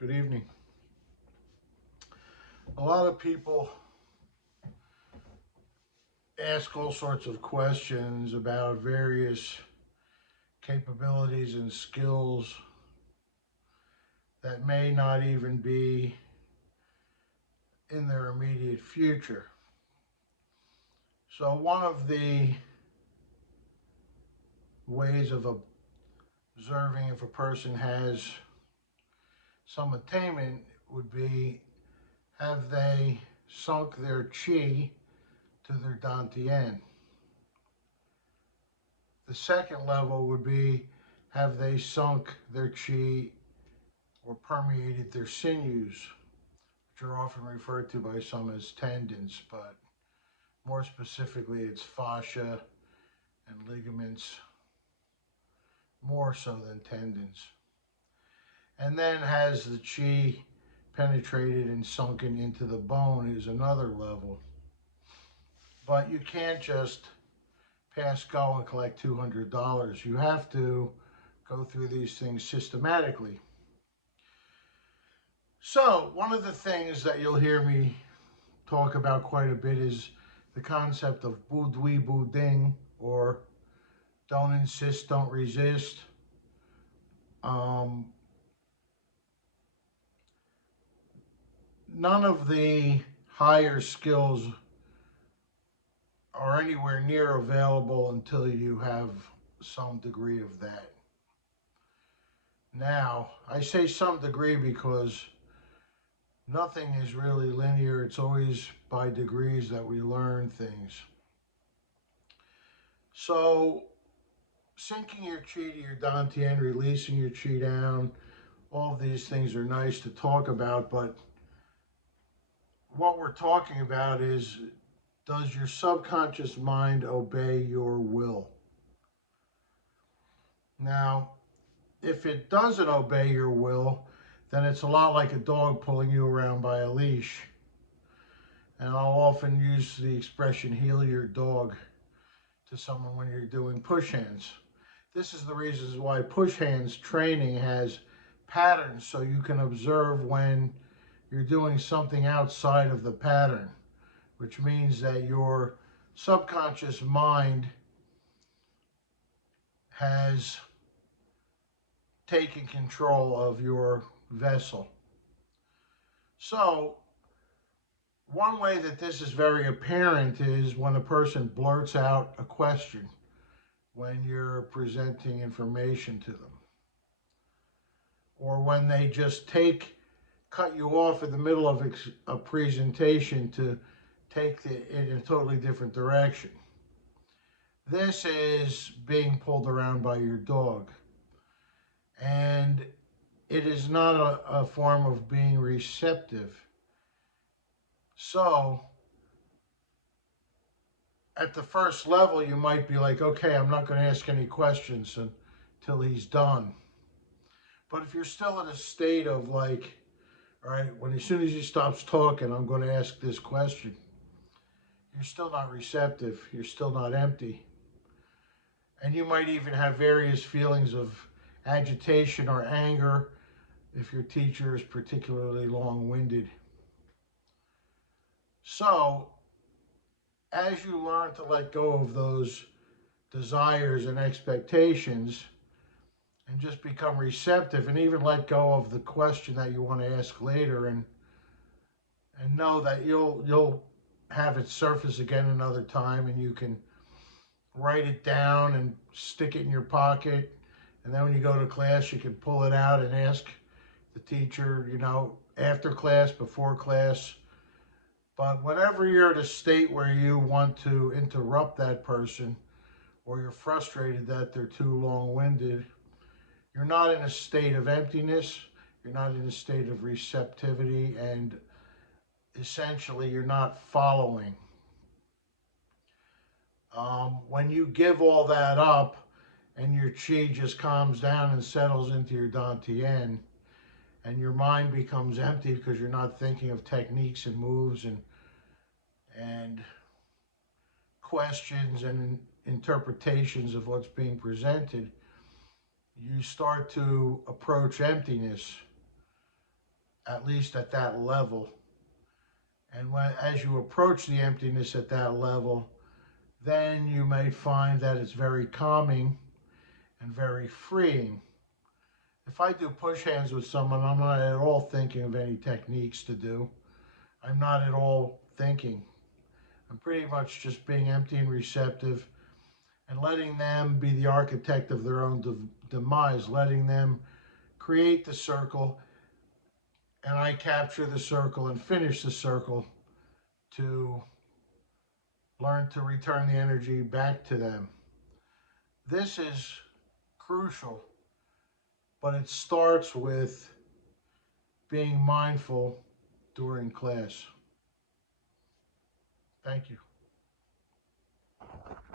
Good evening. A lot of people ask all sorts of questions about various capabilities and skills that may not even be in their immediate future. So one of the ways of observing if a person has some attainment would be, have they sunk their Qi to their Dantian? The second level would be, have they sunk their Qi or permeated their sinews, which are often referred to by some as tendons, but more specifically it's fascia and ligaments, more so than tendons. And then has the Qi penetrated and sunken into the bone is another level. But you can't just pass go and collect $200. You have to go through these things systematically. So one of the things that you'll hear me talk about quite a bit is the concept of bu dui bu ding, or don't insist, don't resist. None of the higher skills are anywhere near available until you have some degree of that. Now, I say some degree because nothing is really linear. It's always by degrees that we learn things. So, sinking your Qi to your Dantian, releasing your Qi down, all of these things are nice to talk about, but what we're talking about is, does your subconscious mind obey your will? Now, if it doesn't obey your will, then it's a lot like a dog pulling you around by a leash. And I'll often use the expression heel your dog to someone when you're doing push hands. This is the reasons why push hands training has patterns, so you can observe when you're doing something outside of the pattern, which means that your subconscious mind has taken control of your vessel. So one way that this is very apparent is when a person blurts out a question when you're presenting information to them, or when they just cut you off in the middle of a presentation to take it in a totally different direction. This is being pulled around by your dog, and it is not a form of being receptive. So at the first level, you might be like, okay, I'm not going to ask any questions until he's done. But if you're still in a state of like, all right, as soon as he stops talking, I'm going to ask this question, you're still not receptive. You're still not empty. And you might even have various feelings of agitation or anger if your teacher is particularly long-winded. So as you learn to let go of those desires and expectations and just become receptive, and even let go of the question that you want to ask later, and know that you'll have it surface again another time, and you can write it down and stick it in your pocket, and then when you go to class you can pull it out and ask the teacher, after class, before class. But whenever you're at a state where you want to interrupt that person, or you're frustrated that they're too long-winded, you're not in a state of emptiness, you're not in a state of receptivity, and essentially you're not following. When you give all that up and your Qi just calms down and settles into your Dantian, and your mind becomes empty because you're not thinking of techniques and moves and questions and interpretations of what's being presented, you start to approach emptiness. at least at that level. And as you approach the emptiness at that level, then you may find that it's very calming and very freeing. If I do push hands with someone, I'm not at all thinking of any techniques to do. I'm not at all thinking. I'm pretty much just being empty and receptive and letting them be the architect of their own demise, letting them create the circle, and I capture the circle and finish the circle to learn to return the energy back to them. This is crucial, but it starts with being mindful during class. Thank you.